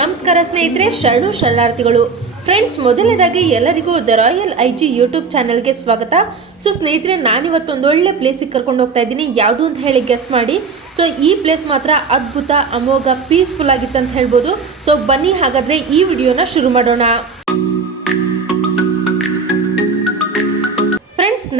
ನಮಸ್ಕಾರ ಸ್ನೇಹಿತರೆ, ಶರಣು ಶರಣಾರ್ಥಿಗಳು. ಫ್ರೆಂಡ್ಸ್ ಮೊದಲನೇದಾಗಿ ಎಲ್ಲರಿಗೂ the royal I G YouTube ಚಾನಲ್ಗೆ ಸ್ವಾಗತ. ಸೊ ಸ್ನೇಹಿತರೆ, ನಾನಿವತ್ತು ಒಂದು ಒಳ್ಳೆ ಪ್ಲೇಸಿಗೆ ಕರ್ಕೊಂಡು ಹೋಗ್ತಾ ಇದ್ದೀನಿ. ಯಾವುದು ಅಂತ ಹೇಳಿ ಗೆಸ್ ಮಾಡಿ. ಸೊ ಈ ಪ್ಲೇಸ್ ಮಾತ್ರ ಅದ್ಭುತ, ಅಮೋಘ ಪೀಸ್ಫುಲ್ ಆಗಿತ್ತು ಅಂತ ಹೇಳ್ಬೋದು. ಸೊ ಬನ್ನಿ ಹಾಗಾದರೆ ಈ ವಿಡಿಯೋನ ಶುರು ಮಾಡೋಣ.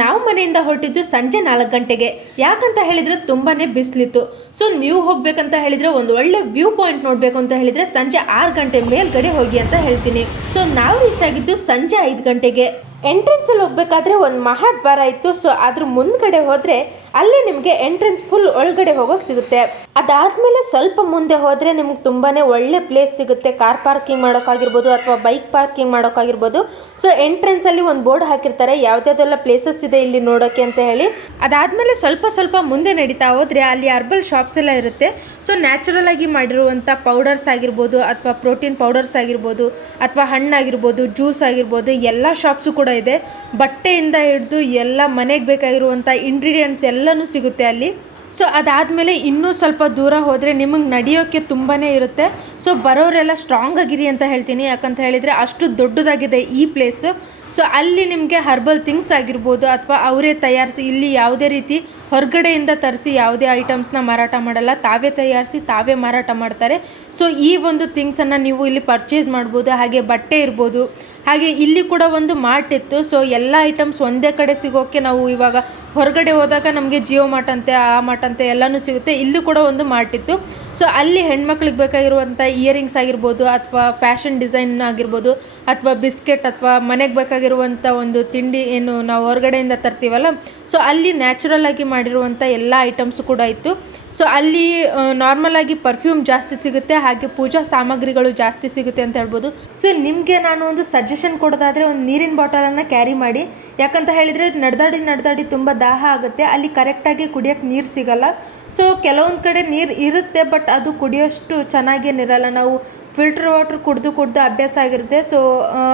ನಾವು ಮನೆಯಿಂದ ಹೊರಟಿದ್ದು ಸಂಜೆ ನಾಲ್ಕು ಗಂಟೆಗೆ. ಯಾಕಂತ ಹೇಳಿದ್ರೆ ತುಂಬಾನೇ ಬಿಸಿಲಿತ್ತು. ಸೊ ನೀವು ಹೋಗ್ಬೇಕಂತ ಹೇಳಿದ್ರೆ ಒಂದು ಒಳ್ಳೆ ವ್ಯೂ ಪಾಯಿಂಟ್ ನೋಡಬೇಕು ಅಂತ ಹೇಳಿದ್ರೆ ಸಂಜೆ ಆರು ಗಂಟೆ ಮೇಲ್ಗಡೆ ಹೋಗಿ ಅಂತ ಹೇಳ್ತೀನಿ. ಸೊ ನಾವು ರೀಚ್ ಆಗಿದ್ದು ಸಂಜೆ ಐದು ಗಂಟೆಗೆ. ಎಂಟ್ರೆನ್ಸ್ ಅಲ್ಲಿ ಹೋಗ್ಬೇಕಾದ್ರೆ ಒಂದು ಮಹಾದ್ವಾರ ಇತ್ತು. ಸೊ ಅದ್ರ ಮುಂದ್ಗಡೆ ಹೋದ್ರೆ ಅಲ್ಲಿ ನಿಮಗೆ ಎಂಟ್ರೆನ್ಸ್ ಫುಲ್ ಒಳಗಡೆ ಹೋಗೋಕೆ ಸಿಗುತ್ತೆ. ಅದಾದ್ಮೇಲೆ ಸ್ವಲ್ಪ ಮುಂದೆ ಹೋದ್ರೆ ನಿಮ್ಗೆ ತುಂಬಾನೇ ಒಳ್ಳೆ ಪ್ಲೇಸ್ ಸಿಗುತ್ತೆ. ಕಾರ್ ಪಾರ್ಕಿಂಗ್ ಮಾಡೋಕ್ಕಾಗಿರ್ಬೋದು ಅಥವಾ ಬೈಕ್ ಪಾರ್ಕಿಂಗ್ ಮಾಡೋಕ್ಕಾಗಿರ್ಬೋದು ಸೊ ಎಂಟ್ರೆನ್ಸ್ ಅಲ್ಲಿ ಒಂದು ಬೋರ್ಡ್ ಹಾಕಿರ್ತಾರೆ. ಯಾವ್ದಾವ್ದೆಲ್ಲ ಪ್ಲೇಸಸ್ ಇದೆ ಇಲ್ಲಿ ನೋಡೋಕೆ ಅಂತ ಹೇಳಿ. ಅದಾದ್ಮೇಲೆ ಸ್ವಲ್ಪ ಸ್ವಲ್ಪ ಮುಂದೆ ನಡೀತಾ ಹೋದ್ರೆ ಅಲ್ಲಿ ಅರ್ಬಲ್ ಶಾಪ್ಸ್ ಎಲ್ಲ ಇರುತ್ತೆ. ಸೊ ನ್ಯಾಚುರಲ್ ಆಗಿ ಮಾಡಿರುವಂಥ ಪೌಡರ್ಸ್ ಆಗಿರ್ಬೋದು ಅಥವಾ ಪ್ರೋಟೀನ್ ಪೌಡರ್ಸ್ ಆಗಿರ್ಬೋದು ಅಥವಾ ಹಣ್ಣಾಗಿರ್ಬೋದು ಜ್ಯೂಸ್ ಆಗಿರ್ಬೋದು, ಎಲ್ಲ ಶಾಪ್ಸು ಕೂಡ ಇದೆ. ಬಟ್ಟೆಯಿಂದ ಹಿಡಿದು ಎಲ್ಲ ಮನೆಗೆ ಬೇಕಾಗಿರುವಂಥ ಇಂಗ್ರೀಡಿಯೆಂಟ್ಸ್ ಎಲ್ಲನೂ ಸಿಗುತ್ತೆ ಅಲ್ಲಿ. ಸೊ ಅದಾದಮೇಲೆ ಇನ್ನೂ ಸ್ವಲ್ಪ ದೂರ ಹೋದರೆ ನಿಮಗೆ ನಡೆಯೋಕ್ಕೆ ತುಂಬಾ ಇರುತ್ತೆ. ಸೊ ಬರೋರೆಲ್ಲ ಸ್ಟ್ರಾಂಗ್ ಆಗಿರಿ ಅಂತ ಹೇಳ್ತೀನಿ. ಯಾಕಂತ ಹೇಳಿದರೆ ಅಷ್ಟು ದೊಡ್ಡದಾಗಿದೆ ಈ ಪ್ಲೇಸು ಸೊ ಅಲ್ಲಿ ನಿಮಗೆ ಹರ್ಬಲ್ ಥಿಂಗ್ಸ್ ಆಗಿರ್ಬೋದು ಅಥವಾ ಅವರೇ ತಯಾರಿಸಿ ಇಲ್ಲಿ ಯಾವುದೇ ರೀತಿ ಹೊರಗಡೆಯಿಂದ ತರಿಸಿ ಯಾವುದೇ ಐಟಮ್ಸ್ನ ಮಾರಾಟ ಮಾಡಲ್ಲ. ತಾವೇ ತಯಾರಿಸಿ, ತಾವೇ ಮಾರಾಟ ಮಾಡ್ತಾರೆ. ಸೊ ಈ ಒಂದು ಥಿಂಗ್ಸನ್ನು ನೀವು ಇಲ್ಲಿ ಪರ್ಚೇಸ್ ಮಾಡ್ಬೋದು. ಹಾಗೆ ಬಟ್ಟೆ ಇರ್ಬೋದು. ಹಾಗೆ ಇಲ್ಲಿ ಕೂಡ ಒಂದು ಮಾರ್ಟ್ ಇತ್ತು. ಸೊ ಎಲ್ಲ ಐಟಮ್ಸ್ ಒಂದೇ ಕಡೆ ಸಿಗೋಕ್ಕೆ ನಾವು ಇವಾಗ ಹೊರಗಡೆ ಹೋದಾಗ ನಮಗೆ ಜಿಯೋ ಮಾರ್ಟ್ ಅಂತೆ ಆ ಮಾರ್ಟ್ ಅಂತೆ ಎಲ್ಲನೂ ಸಿಗುತ್ತೆ. ಇಲ್ಲೂ ಕೂಡ ಒಂದು ಮಾರ್ಟ್ ಇತ್ತು ಸೊ ಅಲ್ಲಿ ಹೆಣ್ಮಕ್ಳಿಗೆ ಬೇಕಾಗಿರುವಂಥ ಇಯರಿಂಗ್ಸ್ ಆಗಿರ್ಬೋದು ಅಥವಾ ಫ್ಯಾಷನ್ ಡಿಸೈನ್ ಆಗಿರ್ಬೋದು ಅಥವಾ ಬಿಸ್ಕೆಟ್ ಅಥವಾ ಮನೆಗೆ ಬೇಕಾಗಿರುವಂಥ ಒಂದು ತಿಂಡಿ ಏನು ನಾವು ಹೊರಗಡೆಯಿಂದ ತರ್ತೀವಲ್ಲ. ಸೊ ಅಲ್ಲಿ ನ್ಯಾಚುರಲ್ ಆಗಿ ಮಾಡಿರುವಂಥ ಎಲ್ಲ ಐಟಮ್ಸು ಕೂಡ ಇತ್ತು. ಸೊ ಅಲ್ಲಿ ನಾರ್ಮಲ್ ಆಗಿ ಪರ್ಫ್ಯೂಮ್ ಜಾಸ್ತಿ ಸಿಗುತ್ತೆ, ಹಾಗೆ ಪೂಜಾ ಸಾಮಗ್ರಿಗಳು ಜಾಸ್ತಿ ಸಿಗುತ್ತೆ ಅಂತ ಹೇಳ್ಬೋದು. ಸೊ ನಿಮಗೆ ನಾನು ಒಂದು ಸಜೆಷನ್ ಕೊಡೋದಾದರೆ ಒಂದು ನೀರಿನ ಬಾಟಲನ್ನು ಕ್ಯಾರಿ ಮಾಡಿ. ಯಾಕಂತ ಹೇಳಿದರೆ ನಡೆದಾಡಿ ನಡೆದಾಡಿ ತುಂಬ ದಾಹ ಆಗುತ್ತೆ. ಅಲ್ಲಿ ಕರೆಕ್ಟಾಗಿ ಕುಡಿಯೋಕ್ಕೆ ನೀರು ಸಿಗಲ್ಲ. ಸೊ ಕೆಲವೊಂದು ಕಡೆ ನೀರು ಇರುತ್ತೆ ಬಟ್ ಅದು ಕುಡಿಯೋಷ್ಟು ಚೆನ್ನಾಗೇನಿರಲ್ಲ ನಾವು ಫಿಲ್ಟರ್ ವಾಟ್ರ್ ಕುಡಿದು ಕುಡಿದು ಅಭ್ಯಾಸ ಆಗಿರುತ್ತೆ. ಸೊ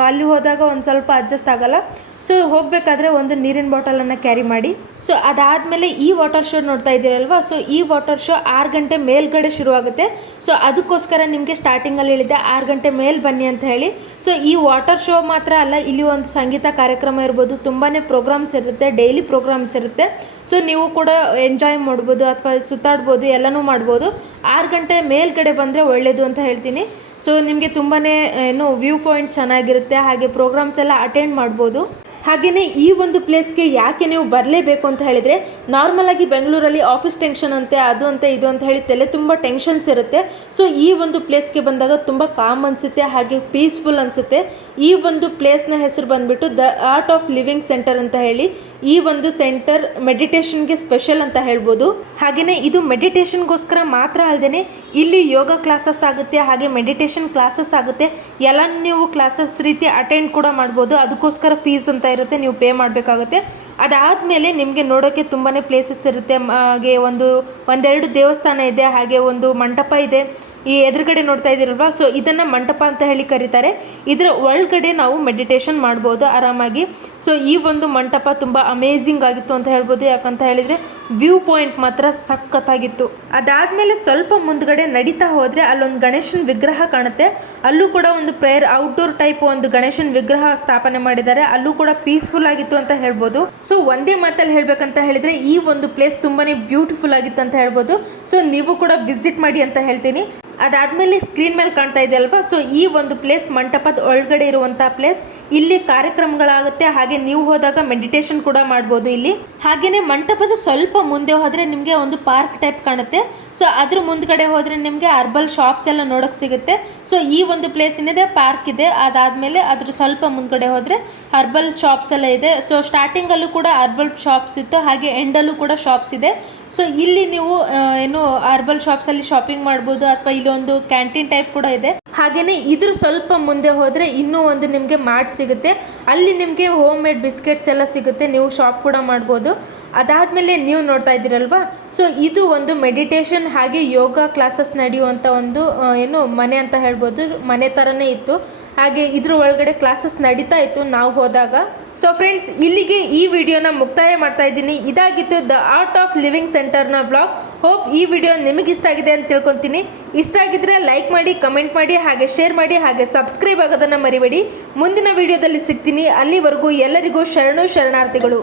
ಅಲ್ಲಿ ಹೋದಾಗ ಒಂದು ಸ್ವಲ್ಪ ಅಡ್ಜಸ್ಟ್ ಆಗಲ್ಲ. ಸೊ ಹೋಗಬೇಕಾದ್ರೆ ಒಂದು ನೀರಿನ ಬಾಟಲನ್ನು ಕ್ಯಾರಿ ಮಾಡಿ. ಸೊ ಅದಾದಮೇಲೆ ಈ ವಾಟರ್ ಶೋ ನೋಡ್ತಾ ಇದ್ದೀರಲ್ವಾ ಸೊ ಈ ವಾಟರ್ ಶೋ ಆರು ಗಂಟೆ ಮೇಲ್ಗಡೆ ಶುರುವಾಗುತ್ತೆ. ಸೊ ಅದಕ್ಕೋಸ್ಕರ ನಿಮಗೆ ಸ್ಟಾರ್ಟಿಂಗಲ್ಲಿ ಹೇಳಿದ್ದೆ ಆರು ಗಂಟೆ ಮೇಲೆ ಬನ್ನಿ ಅಂತ ಹೇಳಿ. ಸೊ ಈ ವಾಟರ್ ಶೋ ಮಾತ್ರ ಅಲ್ಲ, ಇಲ್ಲಿ ಒಂದು ಸಂಗೀತ ಕಾರ್ಯಕ್ರಮ ಇರ್ಬೋದು ತುಂಬಾ ಪ್ರೋಗ್ರಾಮ್ಸ್ ಇರುತ್ತೆ ಡೈಲಿ ಪ್ರೋಗ್ರಾಮ್ಸ್ ಇರುತ್ತೆ. ಸೊ ನೀವು ಕೂಡ ಎಂಜಾಯ್ ಮಾಡ್ಬೋದು ಅಥವಾ ಸುತ್ತಾಡ್ಬೋದು, ಎಲ್ಲನೂ ಮಾಡ್ಬೋದು. ಆರು ಗಂಟೆ ಮೇಲ್ಗಡೆ ಬಂದರೆ ಒಳ್ಳೆಯದು ಅಂತ ಹೇಳ್ತೀನಿ. ಸೊ ನಿಮಗೆ ತುಂಬಾ ಏನು ವ್ಯೂ ಪಾಯಿಂಟ್ ಚೆನ್ನಾಗಿರುತ್ತೆ ಹಾಗೆ ಪ್ರೋಗ್ರಾಮ್ಸ್ ಎಲ್ಲ ಅಟೆಂಡ್ ಮಾಡ್ಬೋದು. ಹಾಗೆಯೇ ಈ ಒಂದು ಪ್ಲೇಸ್ಗೆ ಯಾಕೆ ನೀವು ಬರಲೇಬೇಕು ಅಂತ ಹೇಳಿದರೆ, ನಾರ್ಮಲ್ ಆಗಿ ಬೆಂಗಳೂರಲ್ಲಿ ಆಫೀಸ್ ಟೆನ್ಷನ್ ಅಂತೆ, ಅದು ಅಂತೆ, ಇದು ಅಂತ ಹೇಳಿ ತಲೆ ತುಂಬ ಟೆನ್ಷನ್ಸ್ ಇರುತ್ತೆ. ಸೊ, ಈ ಒಂದು ಪ್ಲೇಸ್ಗೆ ಬಂದಾಗ ತುಂಬ ಕಾಮ್ ಅನಿಸುತ್ತೆ, ಹಾಗೆ ಪೀಸ್ಫುಲ್ ಅನಿಸುತ್ತೆ. ಈ ಒಂದು ಪ್ಲೇಸ್ನ ಹೆಸರು ಬಂದ್ಬಿಟ್ಟು the art of living centre ಅಂತ ಹೇಳಿ, ಈ ಒಂದು ಸೆಂಟರ್ ಮೆಡಿಟೇಷನ್ಗೆ ಸ್ಪೆಷಲ್ ಅಂತ ಹೇಳ್ಬೋದು. ಹಾಗೆಯೇ ಇದು ಮೆಡಿಟೇಷನ್ಗೋಸ್ಕರ ಮಾತ್ರ ಅಲ್ಲದೆ ಇಲ್ಲಿ ಯೋಗ ಕ್ಲಾಸಸ್ ಆಗುತ್ತೆ, ಹಾಗೆ ಮೆಡಿಟೇಷನ್ ಕ್ಲಾಸಸ್ ಆಗುತ್ತೆ. ಎಲ್ಲ ನೀವು ಕ್ಲಾಸಸ್ ರೀತಿ ಅಟೆಂಡ್ ಕೂಡ ಮಾಡ್ಬೋದು, ಅದಕ್ಕೋಸ್ಕರ ಫೀಸ್ ಅಂತ ಇರುತ್ತೆ, ನೀವು ಪೇ ಮಾಡಬೇಕಾಗುತ್ತೆ. ಅದಾದಮೇಲೆ ನಿಮಗೆ ನೋಡೋಕ್ಕೆ ತುಂಬಾ ಪ್ಲೇಸಸ್ ಇರುತ್ತೆ. ಹಾಗೆ ಒಂದು, ಒಂದೆರಡು ದೇವಸ್ಥಾನ ಇದೆ, ಹಾಗೆ ಒಂದು ಮಂಟಪ ಇದೆ. ಈ ಎದುರುಗಡೆ ನೋಡ್ತಾ ಇದ್ದೀರಲ್ವಾ? ಸೊ ಇದನ್ನು ಮಂಟಪ ಅಂತ ಹೇಳಿ ಕರೀತಾರೆ. ಇದರ ಒಳಗಡೆ ನಾವು ಮೆಡಿಟೇಷನ್ ಮಾಡ್ಬೋದು ಆರಾಮಾಗಿ. ಸೊ ಈ ಒಂದು ಮಂಟಪ ತುಂಬ ಅಮೇಝಿಂಗ್ ಆಗಿತ್ತು ಅಂತ ಹೇಳ್ಬೋದು. ಯಾಕಂತ ಹೇಳಿದರೆ ವ್ಯೂ ಪಾಯಿಂಟ್ ಮಾತ್ರ ಸಖತ್ತಾಗಿತ್ತು. ಅದಾದಮೇಲೆ ಸ್ವಲ್ಪ ಮುಂದ್ಗಡೆ ನಡೀತಾ ಹೋದರೆ ಅಲ್ಲೊಂದು ಗಣೇಶನ ವಿಗ್ರಹ ಕಾಣುತ್ತೆ. ಅಲ್ಲೂ ಕೂಡ ಒಂದು ಪ್ರೇಯರ್ ಔಟ್ಡೋರ್ ಟೈಪ್ ಒಂದು ಗಣೇಶನ ವಿಗ್ರಹ ಸ್ಥಾಪನೆ ಮಾಡಿದ್ದಾರೆ. ಅಲ್ಲೂ ಕೂಡ ಪೀಸ್ಫುಲ್ ಆಗಿತ್ತು ಅಂತ ಹೇಳ್ಬೋದು. ಸೊ ಒಂದೇ ಮಾತಲ್ಲಿ ಹೇಳ್ಬೇಕಂತ ಹೇಳಿದ್ರೆ, ಈ ಒಂದು ಪ್ಲೇಸ್ ತುಂಬಾನೇ ಬ್ಯೂಟಿಫುಲ್ ಆಗಿತ್ತು ಅಂತ ಹೇಳ್ಬೋದು. ಸೊ ನೀವು ಕೂಡ ವಿಸಿಟ್ ಮಾಡಿ ಅಂತ ಹೇಳ್ತೀನಿ. ಅದಾದಮೇಲೆ ಸ್ಕ್ರೀನ್ ಮೇಲೆ ಕಾಣ್ತಾ ಇದೆ ಅಲ್ವಾ ಸೊ ಈ ಒಂದು ಪ್ಲೇಸ್ ಮಂಟಪದ ಒಳಗಡೆ ಇರುವಂಥ ಪ್ಲೇಸ್ ಇಲ್ಲಿ ಕಾರ್ಯಕ್ರಮಗಳಾಗುತ್ತೆ. ಹಾಗೆ ನೀವು ಹೋದಾಗ ಮೆಡಿಟೇಷನ್ ಕೂಡ ಮಾಡ್ಬೋದು ಇಲ್ಲಿ. ಹಾಗೆಯೇ ಮಂಟಪದ ಸ್ವಲ್ಪ ಮುಂದೆ ಹೋದರೆ ನಿಮಗೆ ಒಂದು ಪಾರ್ಕ್ ಟೈಪ್ ಕಾಣುತ್ತೆ. ಸೊ ಅದ್ರ ಮುಂದ್ಗಡೆ ಹೋದರೆ ನಿಮಗೆ ಅರ್ಬಲ್ ಶಾಪ್ಸ್ ಎಲ್ಲ ನೋಡೋಕೆ ಸಿಗುತ್ತೆ. ಸೊ ಈ ಒಂದು ಪ್ಲೇಸ್ ಏನಿದೆ ಪಾರ್ಕ್ ಇದೆ. ಅದಾದಮೇಲೆ ಅದ್ರ ಸ್ವಲ್ಪ ಮುಂದ್ಗಡೆ ಹೋದರೆ ಹರ್ಬಲ್ ಶಾಪ್ಸ್ ಎಲ್ಲ ಇದೆ. ಸೊ ಸ್ಟಾರ್ಟಿಂಗಲ್ಲೂ ಕೂಡ ಅರ್ಬಲ್ ಶಾಪ್ಸ್ ಇತ್ತು. ಹಾಗೆ ಎಂಡಲ್ಲೂ ಕೂಡ ಶಾಪ್ಸ್ ಇದೆ. ಸೊ ಇಲ್ಲಿ ನೀವು ಏನು ಅರ್ಬಲ್ ಶಾಪ್ಸಲ್ಲಿ ಶಾಪಿಂಗ್ ಮಾಡ್ಬೋದು ಅಥವಾ ಇಲ್ಲೊಂದು ಕ್ಯಾಂಟೀನ್ ಟೈಪ್ ಕೂಡ ಇದೆ. ಹಾಗೆಯೇ ಇದ್ರ ಸ್ವಲ್ಪ ಮುಂದೆ ಹೋದರೆ ಇನ್ನೂ ಒಂದು ನಿಮಗೆ ಮಾರ್ಟ್ ಸಿಗುತ್ತೆ. ಅಲ್ಲಿ ನಿಮಗೆ ಹೋಮ್ ಮೇಡ್ ಬಿಸ್ಕೆಟ್ಸ್ ಎಲ್ಲ ಸಿಗುತ್ತೆ. ನೀವು ಶಾಪ್ ಕೂಡ ಮಾಡ್ಬೋದು. ಅದಾದಮೇಲೆ ನೀವು ನೋಡ್ತಾ ಇದ್ದೀರಲ್ವಾ? ಸೊ ಇದು ಒಂದು ಮೆಡಿಟೇಷನ್ ಹಾಗೆ ಯೋಗ ಕ್ಲಾಸಸ್ ನಡೆಯುವಂಥ ಒಂದು ಏನು ಮನೆ ಅಂತ ಹೇಳ್ಬೋದು. ಮನೆ ಥರನೇ ಇತ್ತು. ಹಾಗೆ ಇದ್ರ ಒಳಗಡೆ ಕ್ಲಾಸಸ್ ನಡೀತಾ ಇತ್ತು. ನಾವು ಹೋದಾಗ ಸೊ ಫ್ರೆಂಡ್ಸ್ ಇಲ್ಲಿಗೆ ಈ ವಿಡಿಯೋನ ಮುಕ್ತಾಯ ಮಾಡ್ತಾ ಇದ್ದೀನಿ. ಇದಾಗಿತ್ತು ದ ಆರ್ಟ್ ಆಫ್ ಲಿವಿಂಗ್ ಸೆಂಟರ್ನ ಬ್ಲಾಗ್ ಹೋಪ್ ಈ ವಿಡಿಯೋ ನಿಮಗೆ ಇಷ್ಟ ಆಗಿದೆ ಅಂತ ತಿಳ್ಕೊತೀನಿ. ಇಷ್ಟ ಆಗಿದ್ರೆ ಲೈಕ್ ಮಾಡಿ ಕಮೆಂಟ್ ಮಾಡಿ, ಹಾಗೆ ಶೇರ್ ಮಾಡಿ, ಹಾಗೆ ಸಬ್ಸ್ಕ್ರೈಬ್ ಆಗೋದನ್ನು ಮರಿಬೇಡಿ. ಮುಂದಿನ ವಿಡಿಯೋದಲ್ಲಿ ಸಿಗ್ತೀನಿ. ಅಲ್ಲಿವರೆಗೂ ಎಲ್ಲರಿಗೂ ಶರಣು ಶರಣಾರ್ಥಿಗಳು.